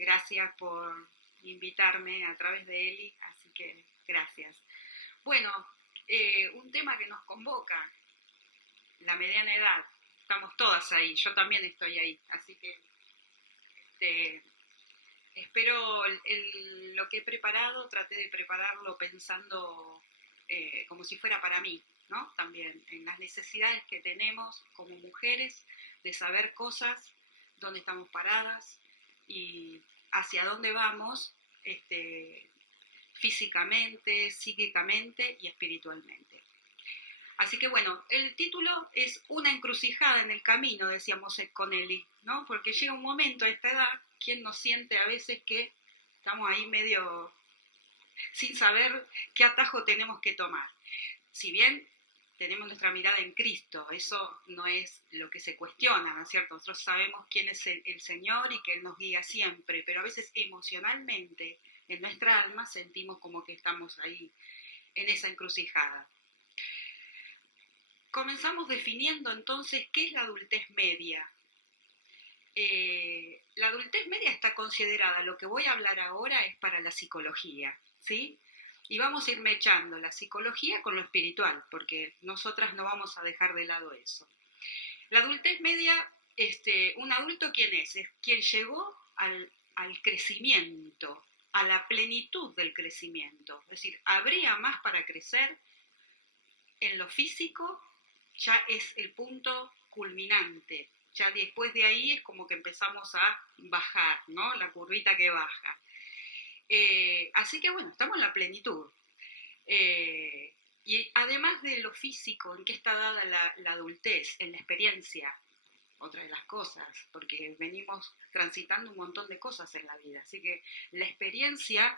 Gracias por invitarme a través de Eli, así que gracias. Bueno, un tema que nos convoca, la mediana edad, estamos todas ahí, yo también estoy ahí, así que espero lo que he preparado, traté de prepararlo pensando como si fuera para mí, ¿no? También en las necesidades que tenemos como mujeres de saber cosas, dónde estamos paradas y hacia dónde vamos físicamente, psíquicamente y espiritualmente. Así que bueno, el título es Una encrucijada en el camino, decíamos con Eli, ¿no? Porque llega un momento a esta edad, quien nos siente a veces que estamos ahí medio sin saber qué atajo tenemos que tomar. Si bien tenemos nuestra mirada en Cristo, eso no es lo que se cuestiona, ¿no es cierto? Nosotros sabemos quién es el Señor y que Él nos guía siempre, pero a veces emocionalmente en nuestra alma sentimos como que estamos ahí en esa encrucijada. Comenzamos definiendo entonces qué es la adultez media. La adultez media está considerada, lo que voy a hablar ahora es para la psicología, ¿sí? Y vamos a ir mechando la psicología con lo espiritual, porque nosotras no vamos a dejar de lado eso. La adultez media, un adulto, ¿quién es? Es quien llegó al crecimiento, a la plenitud del crecimiento. Es decir, habría más para crecer. En lo físico ya es el punto culminante. Ya después de ahí es como que empezamos a bajar, ¿no? La curvita que baja. Así que bueno, estamos en la plenitud. Y además de lo físico, ¿en qué está dada la adultez? En la experiencia, otra de las cosas, porque venimos transitando un montón de cosas en la vida. Así que la experiencia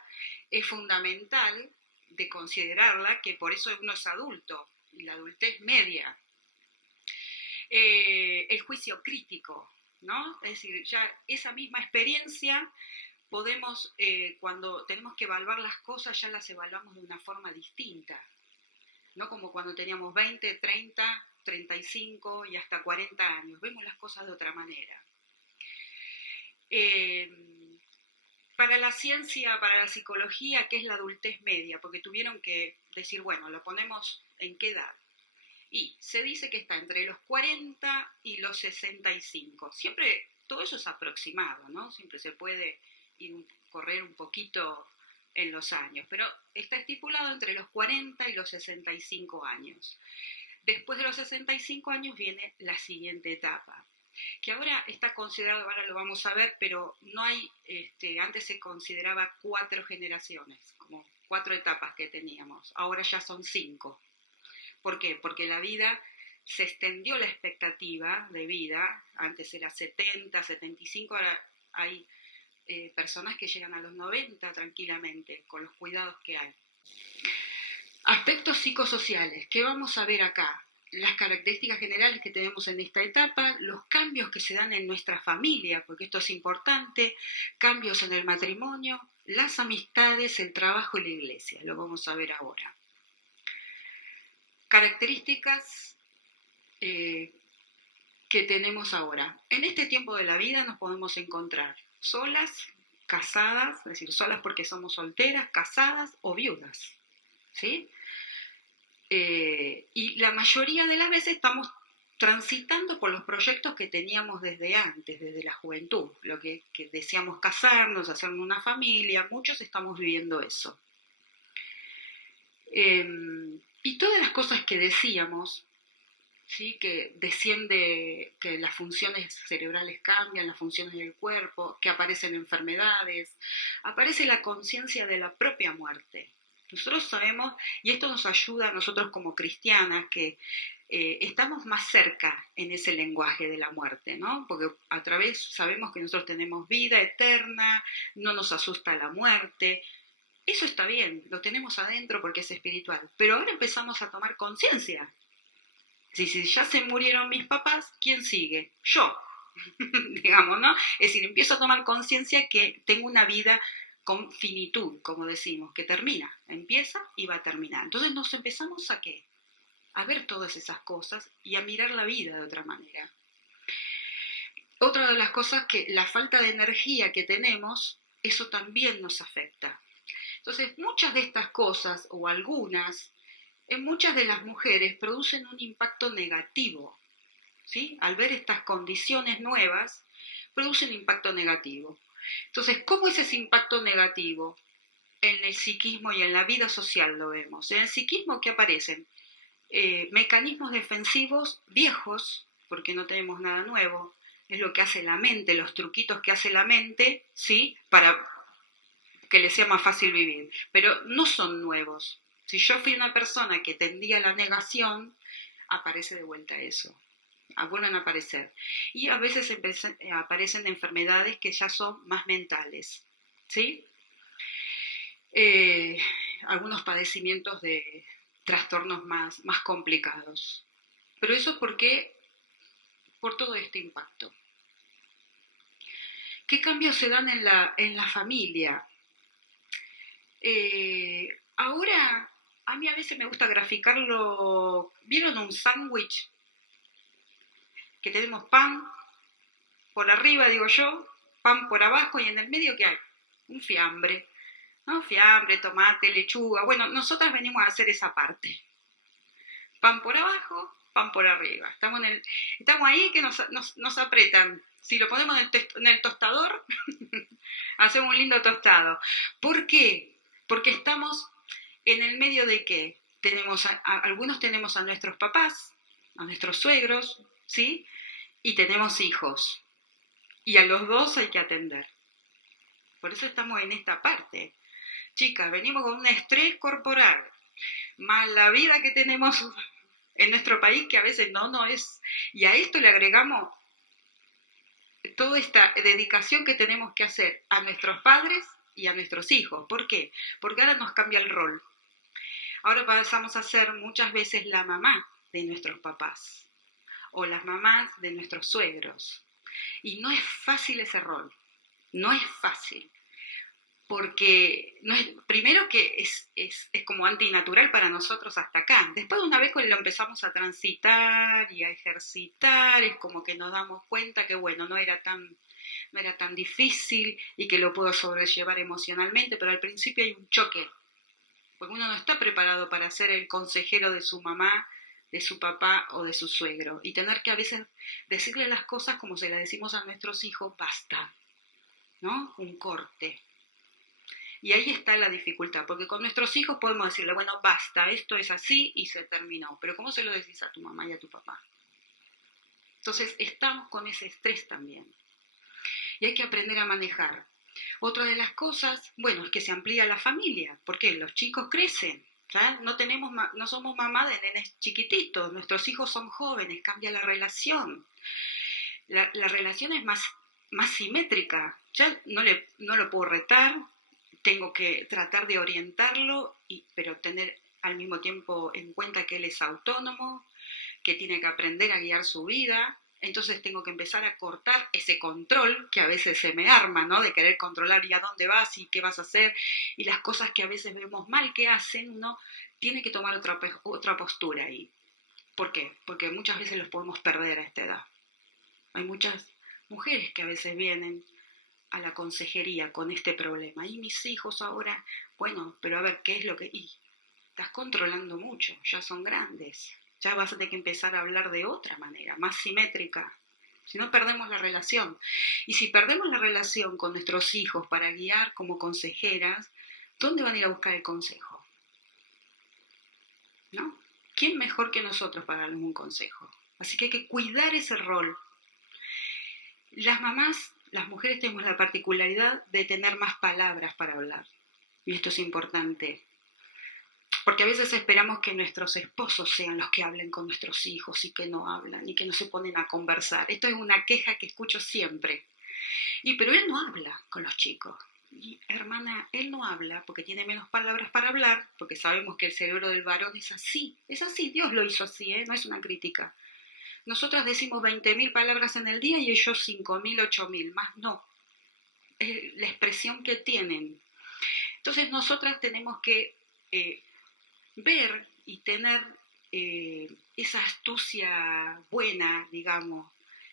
es fundamental de considerarla, que por eso uno es adulto, y la adultez media. El juicio crítico, ¿no? Es decir, ya esa misma experiencia podemos, cuando tenemos que evaluar las cosas, ya las evaluamos de una forma distinta, no como cuando teníamos 20, 30, 35 y hasta 40 años, vemos las cosas de otra manera. Para la ciencia, para la psicología, ¿qué es la adultez media? Porque tuvieron que decir, bueno, lo ponemos en qué edad. Y se dice que está entre los 40 y los 65. Siempre, todo eso es aproximado, ¿no? Siempre se puede correr un poquito en los años, pero está estipulado entre los 40 y los 65 años. Después de los 65 años viene la siguiente etapa, que ahora está considerado, ahora lo vamos a ver, pero no hay, antes se consideraba 4 generaciones, como 4 etapas que teníamos, ahora ya son 5. ¿Por qué? Porque la vida se extendió, la expectativa de vida, antes era 70, 75, ahora hay personas que llegan a los 90 tranquilamente, con los cuidados que hay. Aspectos psicosociales, ¿qué vamos a ver acá? Las características generales que tenemos en esta etapa, los cambios que se dan en nuestra familia, porque esto es importante, cambios en el matrimonio, las amistades, el trabajo y la iglesia, lo vamos a ver ahora. Características que tenemos ahora. En este tiempo de la vida nos podemos encontrar solas, casadas, es decir, solas porque somos solteras, casadas o viudas, ¿sí? Y la mayoría de las veces estamos transitando por los proyectos que teníamos desde antes, desde la juventud, lo que deseamos casarnos, hacer una familia, muchos estamos viviendo eso. Y todas las cosas que decíamos ¿sí? Que desciende, que las funciones cerebrales cambian, las funciones del cuerpo, que aparecen enfermedades, aparece la conciencia de la propia muerte. Nosotros sabemos, y esto nos ayuda a nosotros como cristianas, que estamos más cerca en ese lenguaje de la muerte, ¿no? Porque a través sabemos que nosotros tenemos vida eterna, no nos asusta la muerte. Eso está bien, lo tenemos adentro porque es espiritual, pero ahora empezamos a tomar conciencia. Si ya se murieron mis papás, ¿quién sigue? Yo, digamos, ¿no? Es decir, empiezo a tomar conciencia que tengo una vida con finitud, como decimos, que termina, empieza y va a terminar. Entonces nos empezamos a ¿qué? A ver todas esas cosas y a mirar la vida de otra manera. Otra de las cosas que la falta de energía que tenemos, eso también nos afecta. Entonces, muchas de estas cosas, o algunas, en muchas de las mujeres producen un impacto negativo, ¿sí? Al ver estas condiciones nuevas, producen impacto negativo. Entonces, ¿cómo es ese impacto negativo? En el psiquismo y en la vida social lo vemos. En el psiquismo, ¿qué aparecen? Mecanismos defensivos viejos, porque no tenemos nada nuevo, es lo que hace la mente, los truquitos que hace la mente, ¿sí? Para que le sea más fácil vivir, pero no son nuevos. Si yo fui una persona que tendía a la negación, aparece de vuelta eso, vuelven a aparecer. Y a veces aparecen enfermedades que ya son más mentales, ¿sí? Eh, Algunos padecimientos de trastornos más complicados. Pero eso porque por todo este impacto. ¿Qué cambios se dan en la familia? Ahora, a mí a veces me gusta graficarlo. ¿Vieron un sándwich? Que tenemos pan por arriba, digo yo, pan por abajo y en el medio, ¿qué hay? Un fiambre, ¿no? Fiambre, tomate, lechuga. Bueno, nosotras venimos a hacer esa parte. Pan por abajo, pan por arriba. Estamos ahí que nos apretan. Si lo ponemos en el tostador, hacemos un lindo tostado. ¿Por qué? Porque estamos en el medio de qué. Algunos tenemos a nuestros papás, a nuestros suegros, ¿sí? Y tenemos hijos. Y a los dos hay que atender. Por eso estamos en esta parte. Chicas, venimos con un estrés corporal, más la vida que tenemos en nuestro país, que a veces no es. Y a esto le agregamos toda esta dedicación que tenemos que hacer a nuestros padres y a nuestros hijos. ¿Por qué? Porque ahora nos cambia el rol. Ahora pasamos a ser muchas veces la mamá de nuestros papás o las mamás de nuestros suegros. Y no es fácil ese rol, no es fácil. Porque no es, primero que es como antinatural para nosotros hasta acá. Después una vez que lo empezamos a transitar y a ejercitar, es como que nos damos cuenta que bueno, no era tan difícil y que lo puedo sobrellevar emocionalmente, pero al principio hay un choque, porque uno no está preparado para ser el consejero de su mamá, de su papá o de su suegro, y tener que a veces decirle las cosas como se las decimos a nuestros hijos, basta, ¿no? Un corte. Y ahí está la dificultad, porque con nuestros hijos podemos decirle, bueno, basta, esto es así y se terminó. Pero ¿cómo se lo decís a tu mamá y a tu papá? Entonces estamos con ese estrés también. Y hay que aprender a manejar. Otra de las cosas, bueno, es que se amplía la familia, porque los chicos crecen. ¿Ya? No somos mamá de nenes chiquititos, nuestros hijos son jóvenes, cambia la relación. La relación es más simétrica. Ya no lo puedo retar, tengo que tratar de orientarlo, pero tener al mismo tiempo en cuenta que él es autónomo, que tiene que aprender a guiar su vida. Entonces tengo que empezar a cortar ese control que a veces se me arma, ¿no? De querer controlar y a dónde vas y qué vas a hacer. Y las cosas que a veces vemos mal que hacen, uno tiene que tomar otra postura ahí. ¿Por qué? Porque muchas veces los podemos perder a esta edad. Hay muchas mujeres que a veces vienen a la consejería con este problema. Y mis hijos ahora, bueno, pero a ver, ¿qué es lo que...? Y estás controlando mucho, ya son grandes. Ya vas a tener que empezar a hablar de otra manera, más simétrica. Si no, perdemos la relación. Y si perdemos la relación con nuestros hijos para guiar como consejeras, ¿dónde van a ir a buscar el consejo? ¿No? ¿quién mejor que nosotros para darles un consejo? Así que hay que cuidar ese rol. Las mamás, las mujeres tenemos la particularidad de tener más palabras para hablar. Y esto es importante. Porque a veces esperamos que nuestros esposos sean los que hablen con nuestros hijos y que no hablan y que no se ponen a conversar. Esto es una queja que escucho siempre. Pero él no habla con los chicos. Y, hermana, él no habla porque tiene menos palabras para hablar, porque sabemos que el cerebro del varón es así, Dios lo hizo así, no es una crítica. Nosotras decimos 20.000 palabras en el día y ellos 5.000, 8.000, más no. Es la expresión que tienen. Entonces nosotras tenemos que ver y tener esa astucia buena, digamos,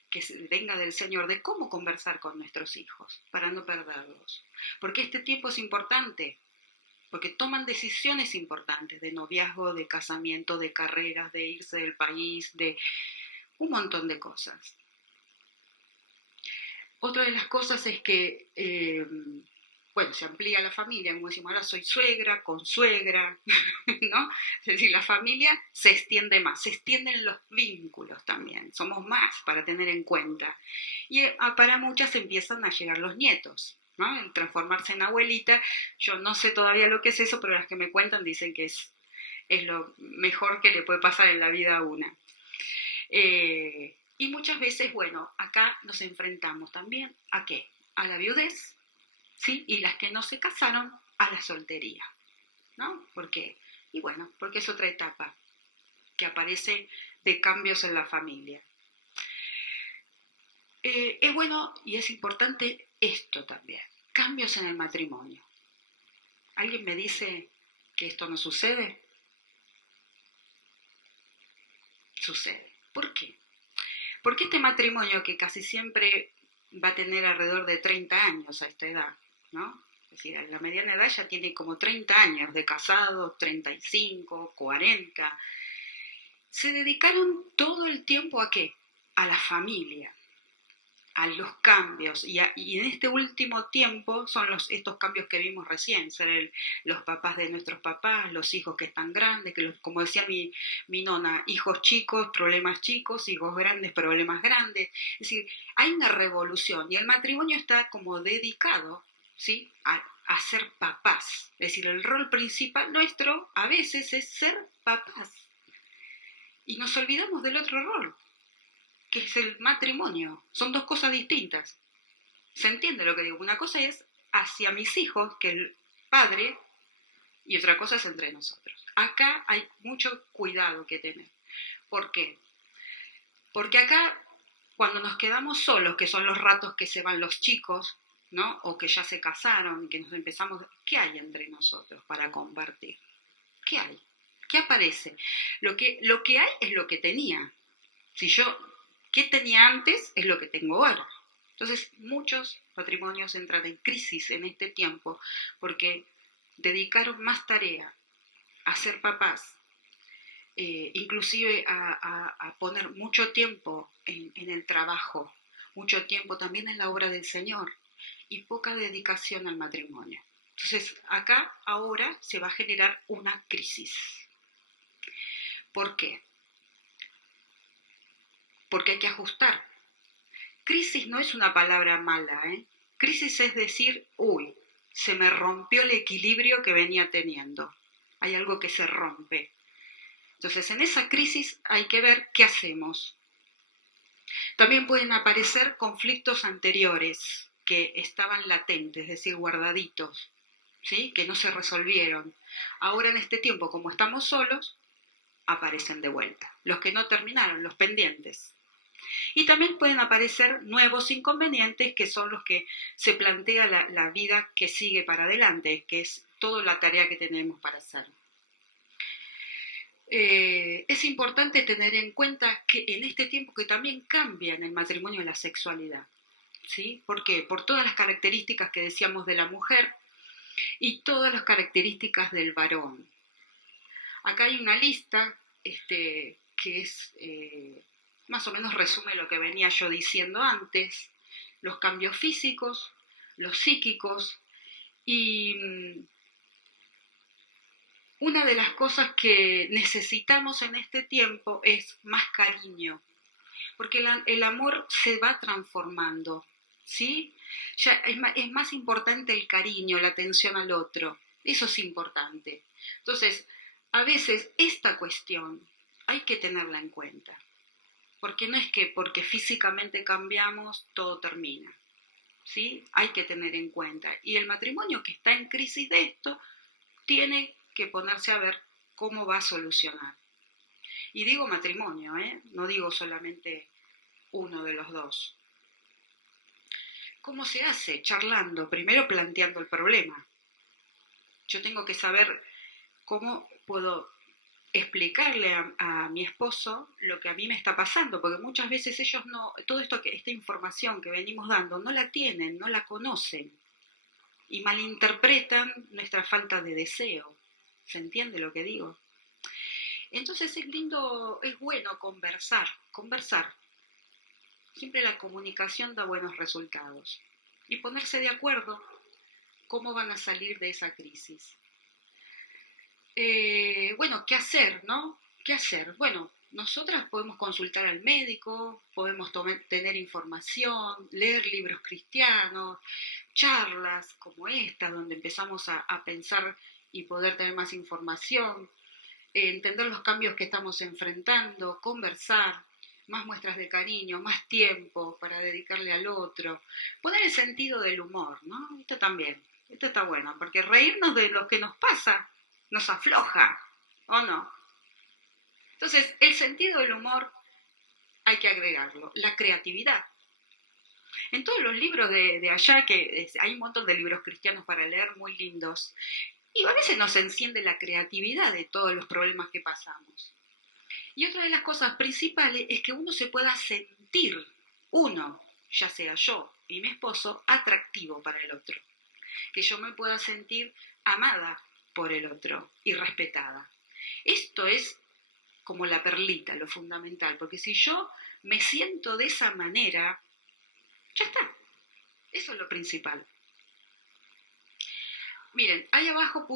que venga del Señor, de cómo conversar con nuestros hijos, para no perderlos. Porque este tiempo es importante, porque toman decisiones importantes de noviazgo, de casamiento, de carreras, de irse del país, de un montón de cosas. Otra de las cosas es que, se amplía la familia, como decimos, ahora soy suegra, consuegra, ¿no? Es decir, la familia se extiende más, se extienden los vínculos también, somos más para tener en cuenta. Y para muchas empiezan a llegar los nietos, ¿no? El transformarse en abuelita, yo no sé todavía lo que es eso, pero las que me cuentan dicen que es lo mejor que le puede pasar en la vida a una. Y muchas veces, acá nos enfrentamos también ¿a qué? A la viudez, ¿sí? Y las que no se casaron, a la soltería, ¿no? Porque es otra etapa que aparece de cambios en la familia. Es bueno y es importante esto también, cambios en el matrimonio. ¿Alguien me dice que esto no sucede? Sucede. ¿Por qué? Porque este matrimonio que casi siempre va a tener alrededor de 30 años a esta edad, ¿no? Es decir, a la mediana edad ya tiene como 30 años de casados, 35, 40. Se dedicaron todo el tiempo ¿a qué? A la familia, a los cambios. Y en este último tiempo son estos cambios que vimos recién, ser los papás de nuestros papás, los hijos que están grandes, que como decía mi nona, hijos chicos, problemas chicos, hijos grandes, problemas grandes. Es decir, hay una revolución y el matrimonio está como dedicado, ¿sí?, a ser papás. Es decir, el rol principal nuestro a veces es ser papás. Y nos olvidamos del otro rol, que es el matrimonio. Son dos cosas distintas. ¿Se entiende lo que digo? Una cosa es hacia mis hijos, que el padre, y otra cosa es entre nosotros. Acá hay mucho cuidado que tener. ¿Por qué? Porque acá, cuando nos quedamos solos, que son los ratos que se van los chicos, ¿no? O que ya se casaron, que nos empezamos... ¿Qué hay entre nosotros para compartir? ¿Qué hay? ¿Qué aparece? Lo que hay es lo que tenía. ¿Qué tenía antes? Es lo que tengo ahora. Entonces, muchos matrimonios entran en crisis en este tiempo porque dedicaron más tarea a ser papás, inclusive a poner mucho tiempo en el trabajo, mucho tiempo también en la obra del Señor y poca dedicación al matrimonio. Entonces, acá ahora se va a generar una crisis. ¿Por qué? Porque hay que ajustar. Crisis no es una palabra mala, ¿eh? Crisis es decir, se me rompió el equilibrio que venía teniendo. Hay algo que se rompe. Entonces, en esa crisis hay que ver qué hacemos. También pueden aparecer conflictos anteriores que estaban latentes, es decir, guardaditos, ¿sí?, que no se resolvieron. Ahora en este tiempo, como estamos solos, aparecen de vuelta. Los que no terminaron, los pendientes. Y también pueden aparecer nuevos inconvenientes que son los que se plantea la vida que sigue para adelante, que es toda la tarea que tenemos para hacer. Es importante tener en cuenta que en este tiempo que también cambia en el matrimonio la sexualidad, ¿sí? ¿Por qué? Por todas las características que decíamos de la mujer y todas las características del varón. Acá hay una lista que es... más o menos resume lo que venía yo diciendo antes, los cambios físicos, los psíquicos y una de las cosas que necesitamos en este tiempo es más cariño, porque el amor se va transformando, ¿sí? Ya es más importante el cariño, la atención al otro, eso es importante. Entonces, a veces esta cuestión hay que tenerla en cuenta, porque no es que porque físicamente cambiamos todo termina, ¿sí? Hay que tener en cuenta. Y el matrimonio que está en crisis de esto tiene que ponerse a ver cómo va a solucionar. Y digo matrimonio, no digo solamente uno de los dos. ¿Cómo se hace? Charlando, primero planteando el problema. Yo tengo que saber cómo puedo explicarle a mi esposo lo que a mí me está pasando, porque muchas veces ellos no, todo esto esta información que venimos dando, no la tienen, no la conocen y malinterpretan nuestra falta de deseo. ¿Se entiende lo que digo? Entonces es lindo, es bueno conversar. Siempre la comunicación da buenos resultados. Y ponerse de acuerdo cómo van a salir de esa crisis. Bueno, ¿qué hacer, no? ¿Qué hacer? Bueno, nosotras podemos consultar al médico, podemos tener información, leer libros cristianos, charlas como esta, donde empezamos a pensar y poder tener más información, entender los cambios que estamos enfrentando, conversar, más muestras de cariño, más tiempo para dedicarle al otro, poner el sentido del humor, ¿no? Esto también, esto está bueno, porque reírnos de lo que nos pasa nos afloja, ¿o no? Entonces, el sentido del humor hay que agregarlo, la creatividad. En todos los libros de allá, que hay un montón de libros cristianos para leer muy lindos, y a veces nos enciende la creatividad de todos los problemas que pasamos. Y otra de las cosas principales es que uno se pueda sentir, uno, ya sea yo y mi esposo, atractivo para el otro. Que yo me pueda sentir amada por el otro y respetada. Esto es como la perlita, lo fundamental, porque si yo me siento de esa manera, ya está. Eso es lo principal. Miren, ahí abajo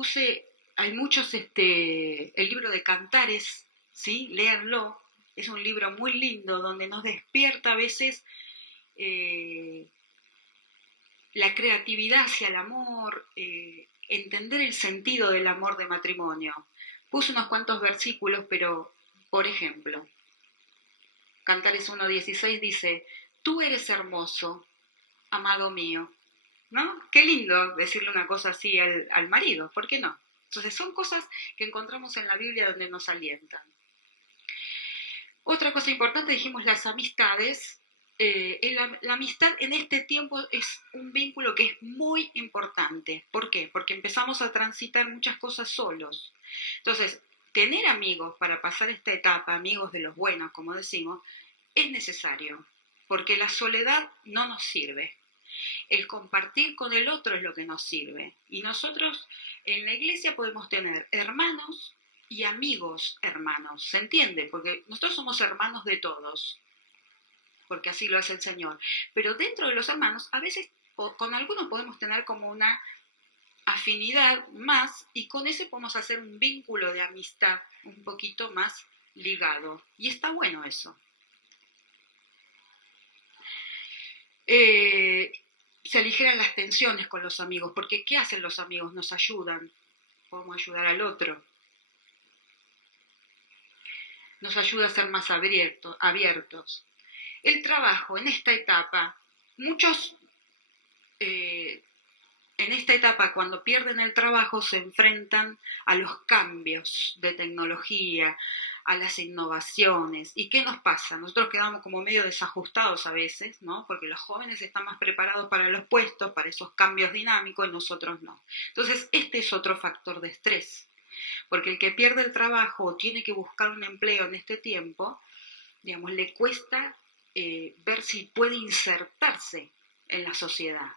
hay muchos, el libro de Cantares, ¿sí? Léanlo, es un libro muy lindo donde nos despierta a veces la creatividad hacia el amor, entender el sentido del amor de matrimonio. Puse unos cuantos versículos, pero, por ejemplo, Cantares 1:16 dice, tú eres hermoso, amado mío, ¿no? Qué lindo decirle una cosa así al marido, ¿por qué no? Entonces son cosas que encontramos en la Biblia donde nos alientan. Otra cosa importante, dijimos las amistades. La amistad en este tiempo es un vínculo que es muy importante. ¿Por qué? Porque empezamos a transitar muchas cosas solos. Entonces, tener amigos para pasar esta etapa, amigos de los buenos, como decimos, es necesario, porque la soledad no nos sirve. El compartir con el otro es lo que nos sirve. Y nosotros en la iglesia podemos tener hermanos y amigos hermanos, ¿se entiende? Porque nosotros somos hermanos de todos, porque así lo hace el Señor. Pero dentro de los hermanos, a veces con algunos podemos tener como una afinidad más y con ese podemos hacer un vínculo de amistad un poquito más ligado. Y está bueno eso. Se aligeran las tensiones con los amigos, porque ¿qué hacen los amigos? Nos ayudan, podemos ayudar al otro. Nos ayuda a ser más abiertos. El trabajo en esta etapa, muchos en esta etapa cuando pierden el trabajo se enfrentan a los cambios de tecnología, a las innovaciones. ¿Y qué nos pasa? Nosotros quedamos como medio desajustados a veces, ¿no? Porque los jóvenes están más preparados para los puestos, para esos cambios dinámicos y nosotros no. Entonces, este es otro factor de estrés. Porque el que pierde el trabajo o tiene que buscar un empleo en este tiempo, digamos, le cuesta ver si puede insertarse en la sociedad.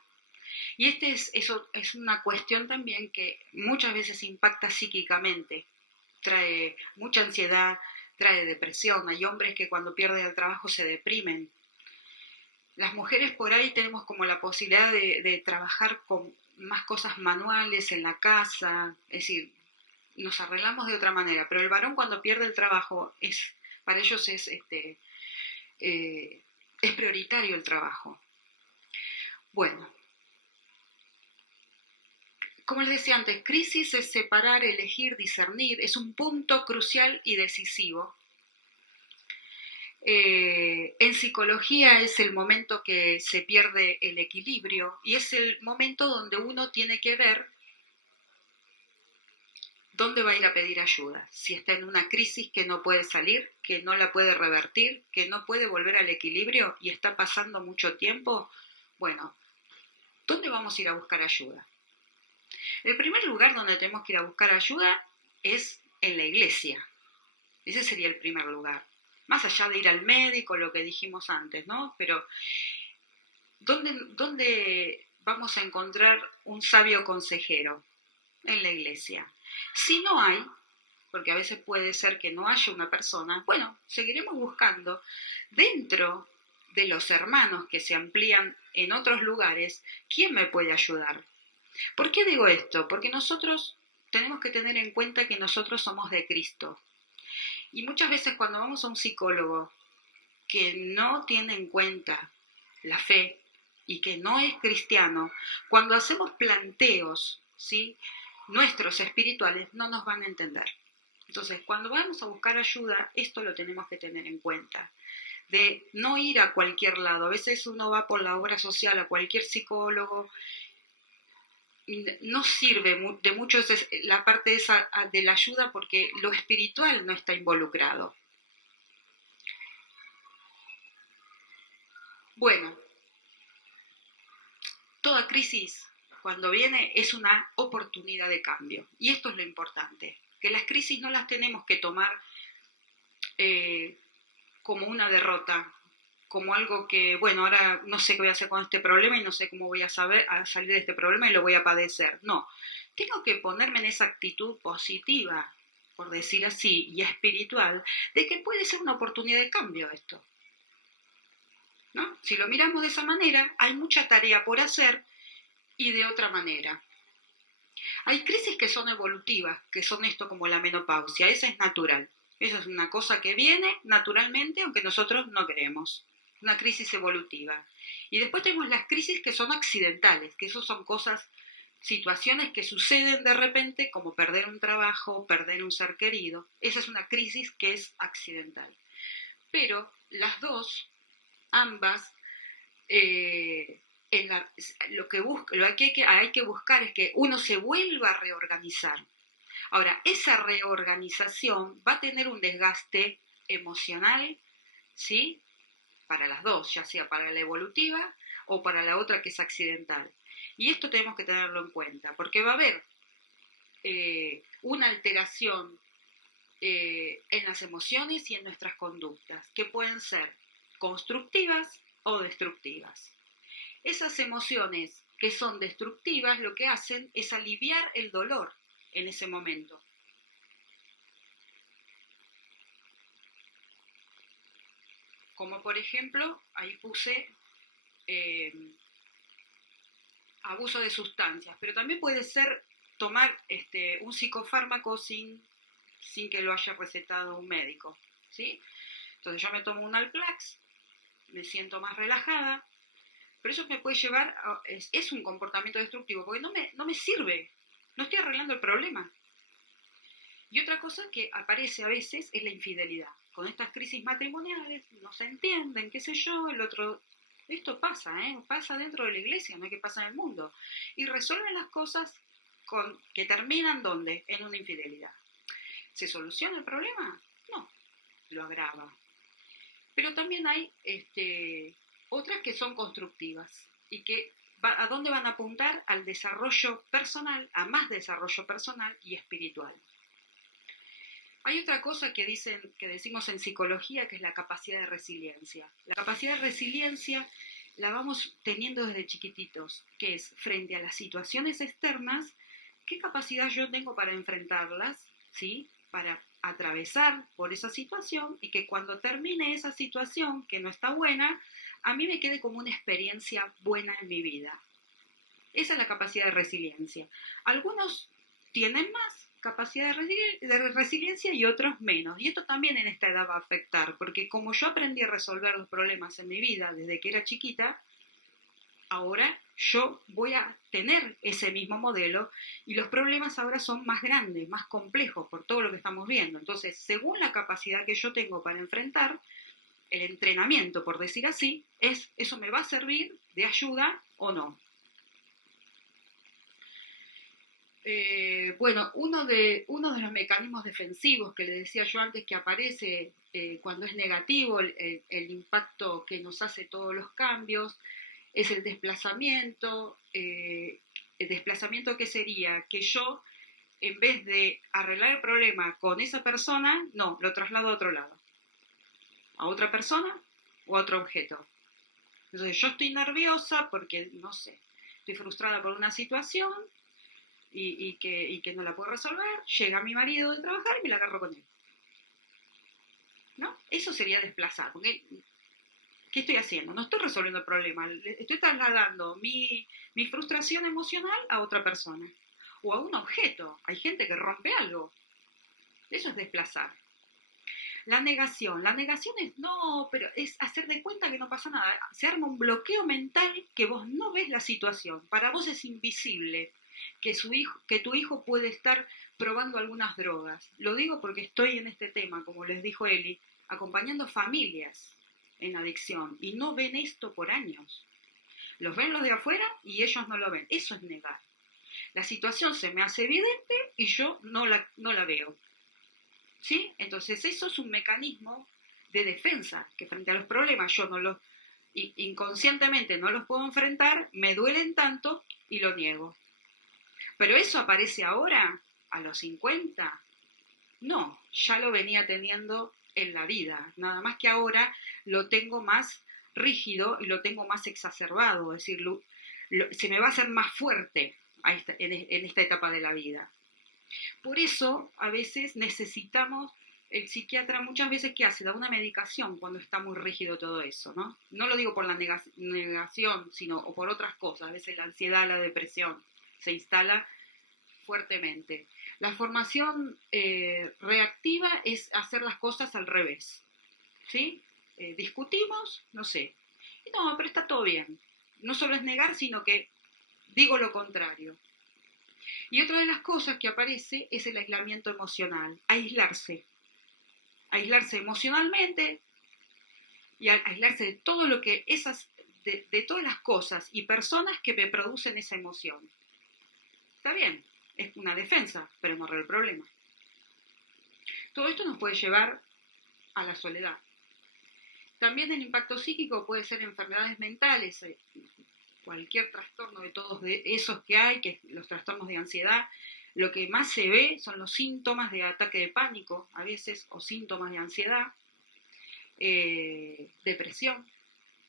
Y eso es una cuestión también que muchas veces impacta psíquicamente, trae mucha ansiedad, trae depresión. Hay hombres que cuando pierden el trabajo se deprimen. Las mujeres por ahí tenemos como la posibilidad de trabajar con más cosas manuales en la casa, es decir, nos arreglamos de otra manera, pero el varón cuando pierde el trabajo, para ellos es prioritario el trabajo. Bueno, como les decía antes, crisis es separar, elegir, discernir, es un punto crucial y decisivo. En psicología es el momento que se pierde el equilibrio y es el momento donde uno tiene que ver dónde va a ir a pedir ayuda. Si está en una crisis que no puede salir, que no la puede revertir, que no puede volver al equilibrio y está pasando mucho tiempo, bueno, ¿dónde vamos a ir a buscar ayuda? El primer lugar donde tenemos que ir a buscar ayuda es en la iglesia. Ese sería el primer lugar. Más allá de ir al médico, lo que dijimos antes, ¿no? Pero, ¿dónde vamos a encontrar un sabio consejero? En la iglesia. Si no hay, porque a veces puede ser que no haya una persona, bueno, seguiremos buscando dentro de los hermanos que se amplían en otros lugares, ¿quién me puede ayudar? ¿Por qué digo esto? Porque nosotros tenemos que tener en cuenta que nosotros somos de Cristo. Y muchas veces cuando vamos a un psicólogo que no tiene en cuenta la fe y que no es cristiano, cuando hacemos planteos, ¿sí?, nuestros espirituales, no nos van a entender. Entonces, cuando vamos a buscar ayuda, esto lo tenemos que tener en cuenta. De no ir a cualquier lado. A veces uno va por la obra social a cualquier psicólogo. No sirve de mucho la parte esa de la ayuda porque lo espiritual no está involucrado. Bueno, toda crisis cuando viene es una oportunidad de cambio. Y esto es lo importante, que las crisis no las tenemos que tomar como una derrota, como algo que, bueno, ahora no sé qué voy a hacer con este problema y no sé cómo voy a salir de este problema y lo voy a padecer. No, tengo que ponerme en esa actitud positiva, por decir así, y espiritual, de que puede ser una oportunidad de cambio esto. ¿No? Si lo miramos de esa manera, hay mucha tarea por hacer y de otra manera. Hay crisis que son evolutivas, que son esto como la menopausia, esa es natural. Esa es una cosa que viene naturalmente, aunque nosotros no creemos. Una crisis evolutiva. Y después tenemos las crisis que son accidentales, que eso son cosas, situaciones que suceden de repente, como perder un trabajo, perder un ser querido. Esa es una crisis que es accidental. Pero las dos, ambas, lo que hay que buscar es que uno se vuelva a reorganizar. Ahora, esa reorganización va a tener un desgaste emocional, ¿sí?, para las dos, ya sea para la evolutiva o para la otra que es accidental. Y esto tenemos que tenerlo en cuenta, porque va a haber una alteración en las emociones y en nuestras conductas, que pueden ser constructivas o destructivas. Esas emociones que son destructivas lo que hacen es aliviar el dolor en ese momento. Como por ejemplo, ahí puse abuso de sustancias, pero también puede ser tomar un psicofármaco sin que lo haya recetado un médico, ¿sí? Entonces yo me tomo un Alplax, me siento más relajada, pero eso me puede llevar es un comportamiento destructivo, porque no me sirve, no estoy arreglando el problema. Y otra cosa que aparece a veces es la infidelidad. Con estas crisis matrimoniales no se entienden, qué sé yo, el otro... Esto pasa, pasa dentro de la iglesia, no es que pasa en el mundo. Y resuelven las cosas que terminan ¿dónde? En una infidelidad. ¿Se soluciona el problema? No, lo agrava. Pero también hay otras que son constructivas y que ¿a dónde van a apuntar? Al desarrollo personal, a más desarrollo personal y espiritual. Hay otra cosa que decimos en psicología, que es la capacidad de resiliencia. La capacidad de resiliencia la vamos teniendo desde chiquititos, que es frente a las situaciones externas, ¿qué capacidad yo tengo para enfrentarlas? ¿Sí? Para atravesar por esa situación y que cuando termine esa situación que no está buena, a mí me quede como una experiencia buena en mi vida. Esa es la capacidad de resiliencia. Algunos tienen más capacidad de resiliencia y otros menos. Y esto también en esta edad va a afectar, porque como yo aprendí a resolver los problemas en mi vida desde que era chiquita, ahora yo voy a tener ese mismo modelo y los problemas ahora son más grandes, más complejos por todo lo que estamos viendo. Entonces, según la capacidad que yo tengo para enfrentar, el entrenamiento, por decir así, eso me va a servir de ayuda o no. Bueno, uno de los mecanismos defensivos que le decía yo antes que aparece cuando es negativo el impacto que nos hace todos los cambios es el desplazamiento. ¿El desplazamiento qué sería? Que yo, en vez de arreglar el problema con esa persona, no, lo traslado a otro lado, a otra persona o a otro objeto. Entonces yo estoy nerviosa porque, no sé, estoy frustrada por una situación y que no la puedo resolver, llega mi marido de trabajar y me la agarro con él. ¿No? Eso sería desplazar, porque ¿qué estoy haciendo? No estoy resolviendo el problema, estoy trasladando mi frustración emocional a otra persona o a un objeto. Hay gente que rompe algo. Eso es desplazar. La negación es no, pero es hacer de cuenta que no pasa nada. Se arma un bloqueo mental que vos no ves la situación. Para vos es invisible que tu hijo puede estar probando algunas drogas. Lo digo porque estoy en este tema, como les dijo Eli, acompañando familias en adicción y no ven esto por años. Los ven los de afuera y ellos no lo ven. Eso es negar. La situación se me hace evidente y yo no la veo. ¿Sí? Entonces eso es un mecanismo de defensa, que frente a los problemas yo inconscientemente no los puedo enfrentar, me duelen tanto y lo niego. Pero eso aparece ahora, a los 50. No, ya lo venía teniendo en la vida, nada más que ahora lo tengo más rígido y lo tengo más exacerbado, es decir, se me va a hacer más fuerte en esta etapa de la vida. Por eso, a veces necesitamos, el psiquiatra muchas veces, ¿qué hace? Da una medicación cuando está muy rígido todo eso, ¿no? No lo digo por la negación, sino o por otras cosas. A veces la ansiedad, la depresión se instala fuertemente. La formación reactiva es hacer las cosas al revés, ¿sí? Discutimos, no sé. No, pero está todo bien. No solo es negar, sino que digo lo contrario. Y otra de las cosas que aparece es el aislamiento emocional, aislarse emocionalmente y aislarse de todo lo que de todas las cosas y personas que me producen esa emoción. Está bien, es una defensa, pero no arregla el problema. Todo esto nos puede llevar a la soledad. También el impacto psíquico puede ser enfermedades mentales, cualquier trastorno de todos esos que hay, que los trastornos de ansiedad, lo que más se ve son los síntomas de ataque de pánico, a veces, o síntomas de ansiedad, depresión,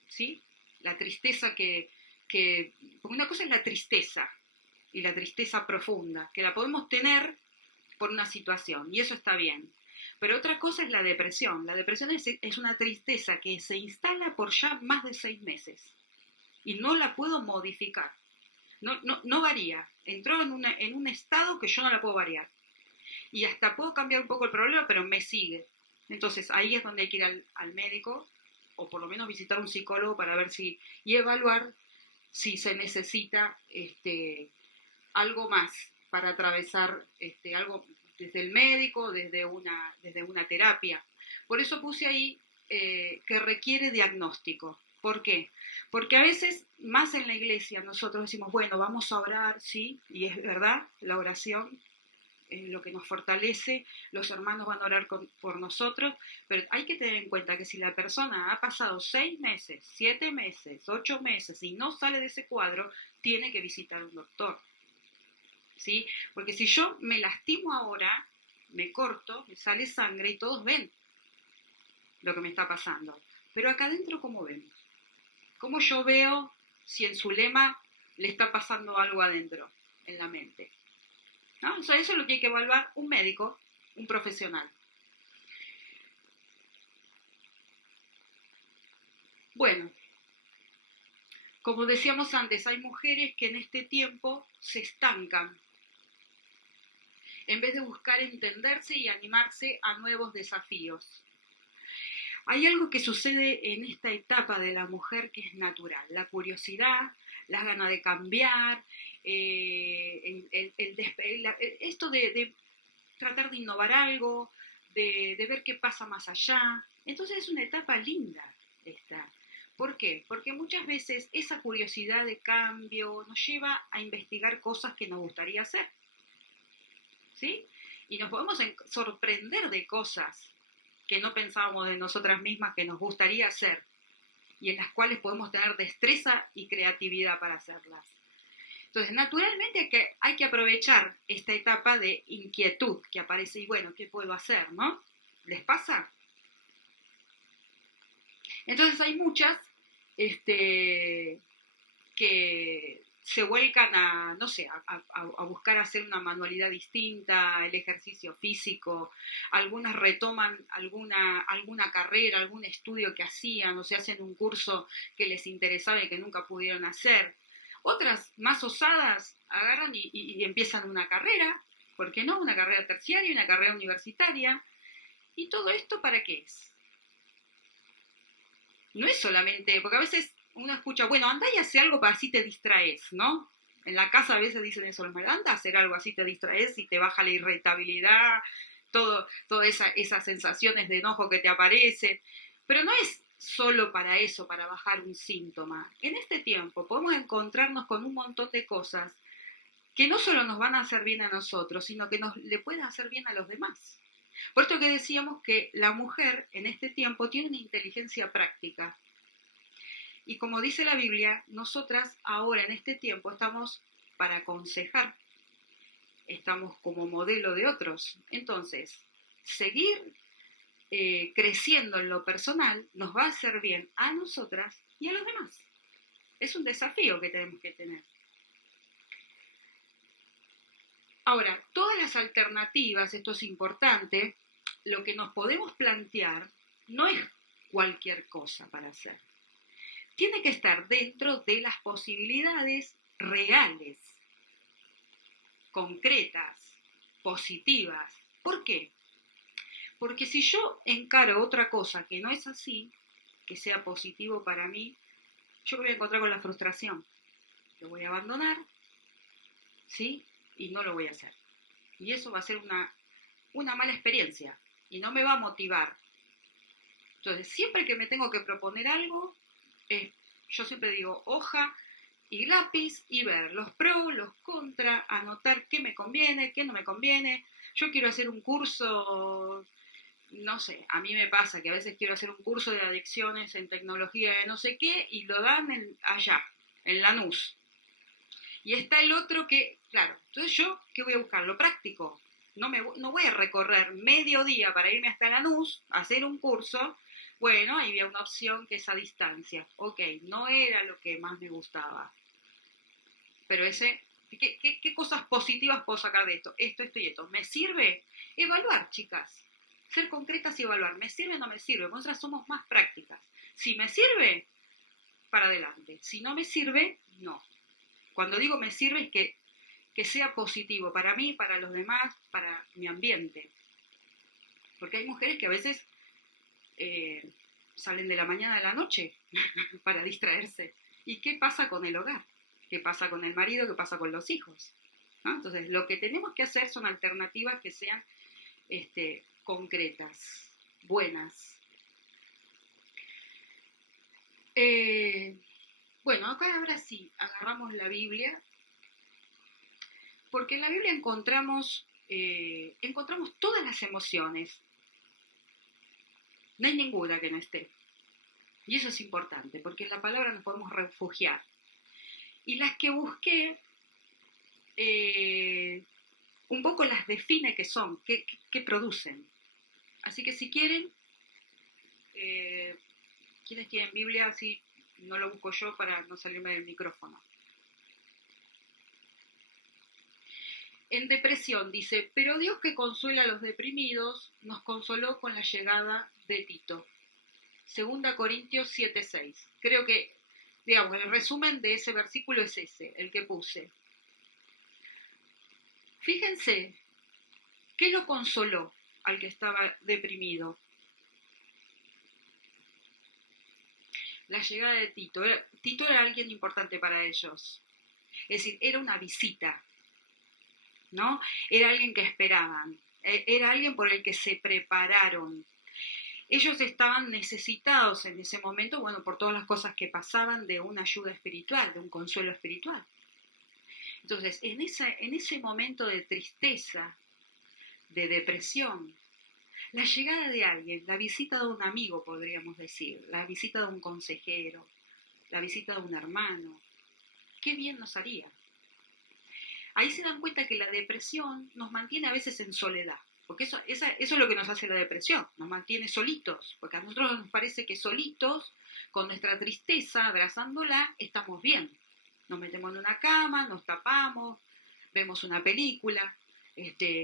¿sí? La tristeza porque una cosa es la tristeza, y la tristeza profunda, que la podemos tener por una situación, y eso está bien. Pero otra cosa es la depresión. La depresión es una tristeza que se instala por ya más de 6 meses y no la puedo modificar. No varía. Entró en un estado que yo no la puedo variar. Y hasta puedo cambiar un poco el problema, pero me sigue. Entonces ahí es donde hay que ir al médico, o por lo menos visitar un psicólogo para ver y evaluar si se necesita algo más para atravesar algo desde el médico, desde una terapia. Por eso puse ahí que requiere diagnóstico. ¿Por qué? Porque a veces, más en la iglesia, nosotros decimos, bueno, vamos a orar, sí, y es verdad, la oración es lo que nos fortalece, los hermanos van a orar por nosotros, pero hay que tener en cuenta que si la persona ha pasado 6 meses, 7 meses, 8 meses y no sale de ese cuadro, tiene que visitar a un doctor. ¿Sí? Porque si yo me lastimo ahora, me corto, me sale sangre y todos ven lo que me está pasando. Pero acá adentro, ¿cómo vemos? ¿Cómo yo veo si en su lema le está pasando algo adentro, en la mente? ¿No? Eso es lo que hay que evaluar un médico, un profesional. Bueno, como decíamos antes, hay mujeres que en este tiempo se estancan en vez de buscar entenderse y animarse a nuevos desafíos. Hay algo que sucede en esta etapa de la mujer que es natural, la curiosidad, las ganas de cambiar, esto de tratar de innovar algo, de ver qué pasa más allá. Entonces es una etapa linda esta. ¿Por qué? Porque muchas veces esa curiosidad de cambio nos lleva a investigar cosas que nos gustaría hacer, ¿sí? Y nos podemos sorprender de cosas que no pensábamos de nosotras mismas que nos gustaría hacer y en las cuales podemos tener destreza y creatividad para hacerlas. Entonces, naturalmente hay que aprovechar esta etapa de inquietud que aparece y bueno, ¿qué puedo hacer, no? ¿Les pasa? Entonces hay muchas que se vuelcan a, no sé, a buscar hacer una manualidad distinta, el ejercicio físico, algunas retoman alguna carrera, algún estudio que hacían, o se hacen un curso que les interesaba y que nunca pudieron hacer. Otras, más osadas, agarran y empiezan una carrera, ¿por qué no? Una carrera terciaria, una carrera universitaria. ¿Y todo esto para qué es? No es solamente, porque a veces uno escucha, bueno, anda y hace algo para así te distraes, ¿no? En la casa a veces dicen eso, anda a hacer algo así te distraes y te baja la irritabilidad, todas esas sensaciones de enojo que te aparecen. Pero no es solo para eso, para bajar un síntoma. En este tiempo podemos encontrarnos con un montón de cosas que no solo nos van a hacer bien a nosotros, sino que le pueden hacer bien a los demás. Por esto que decíamos que la mujer en este tiempo tiene una inteligencia práctica. Y como dice la Biblia, nosotras ahora en este tiempo estamos para aconsejar, estamos como modelo de otros. Entonces, seguir creciendo en lo personal nos va a hacer bien a nosotras y a los demás. Es un desafío que tenemos que tener. Ahora, todas las alternativas, esto es importante, lo que nos podemos plantear no es cualquier cosa para hacer. Tiene que estar dentro de las posibilidades reales, concretas, positivas. ¿Por qué? Porque si yo encaro otra cosa que no es así, que sea positivo para mí, yo me voy a encontrar con la frustración. Lo voy a abandonar, ¿sí? Y no lo voy a hacer. Y eso va a ser una mala experiencia y no me va a motivar. Entonces, siempre que me tengo que proponer algo, yo siempre digo hoja y lápiz y ver los pros, los contras, anotar qué me conviene, qué no me conviene. Yo quiero hacer un curso, no sé, a mí me pasa que a veces quiero hacer un curso de adicciones en tecnología de no sé qué y lo dan allá, en Lanús. Y está el otro que, claro, entonces yo, ¿qué voy a buscar? Lo práctico. No voy a recorrer medio día para irme hasta Lanús a hacer un curso. Bueno, ahí había una opción que es a distancia. Ok, no era lo que más me gustaba. Pero ¿qué cosas positivas puedo sacar de esto? Esto y esto. ¿Me sirve? Evaluar, chicas. Ser concretas y evaluar. ¿Me sirve o no me sirve? Nosotras somos más prácticas. Si me sirve, para adelante. Si no me sirve, no. Cuando digo me sirve es que sea positivo para mí, para los demás, para mi ambiente. Porque hay mujeres que a veces salen de la mañana a la noche para distraerse. ¿Y qué pasa con el hogar? ¿Qué pasa con el marido? ¿Qué pasa con los hijos? ¿No? Entonces, lo que tenemos que hacer son alternativas que sean concretas, buenas. Bueno, acá ahora sí, agarramos la Biblia, porque en la Biblia encontramos todas las emociones. No hay ninguna que no esté. Y eso es importante, porque en la palabra nos podemos refugiar. Y las que busqué, un poco las define qué son, qué producen. Así que si quieren, quienes tienen Biblia, así no lo busco yo para no salirme del micrófono. En depresión dice, pero Dios que consuela a los deprimidos, nos consoló con la llegada de Tito. 2 Corintios 7:6. Creo que, digamos, el resumen de ese versículo es ese, el que puse. Fíjense ¿Qué lo consoló al que estaba deprimido? La llegada de Tito. Tito era alguien importante para ellos. Es decir, era una visita, ¿no? Era alguien que esperaban. Era alguien por el que se prepararon. Ellos estaban necesitados en ese momento, bueno, por todas las cosas que pasaban, de una ayuda espiritual, de un consuelo espiritual. Entonces, en ese momento de tristeza, de depresión, la llegada de alguien, la visita de un amigo, podríamos decir, la visita de un consejero, la visita de un hermano, qué bien nos haría. Ahí se dan cuenta que la depresión nos mantiene a veces en soledad, porque eso es lo que nos hace la depresión, nos mantiene solitos, porque a nosotros nos parece que solitos, con nuestra tristeza, abrazándola, estamos bien. Nos metemos en una cama, nos tapamos, vemos una película,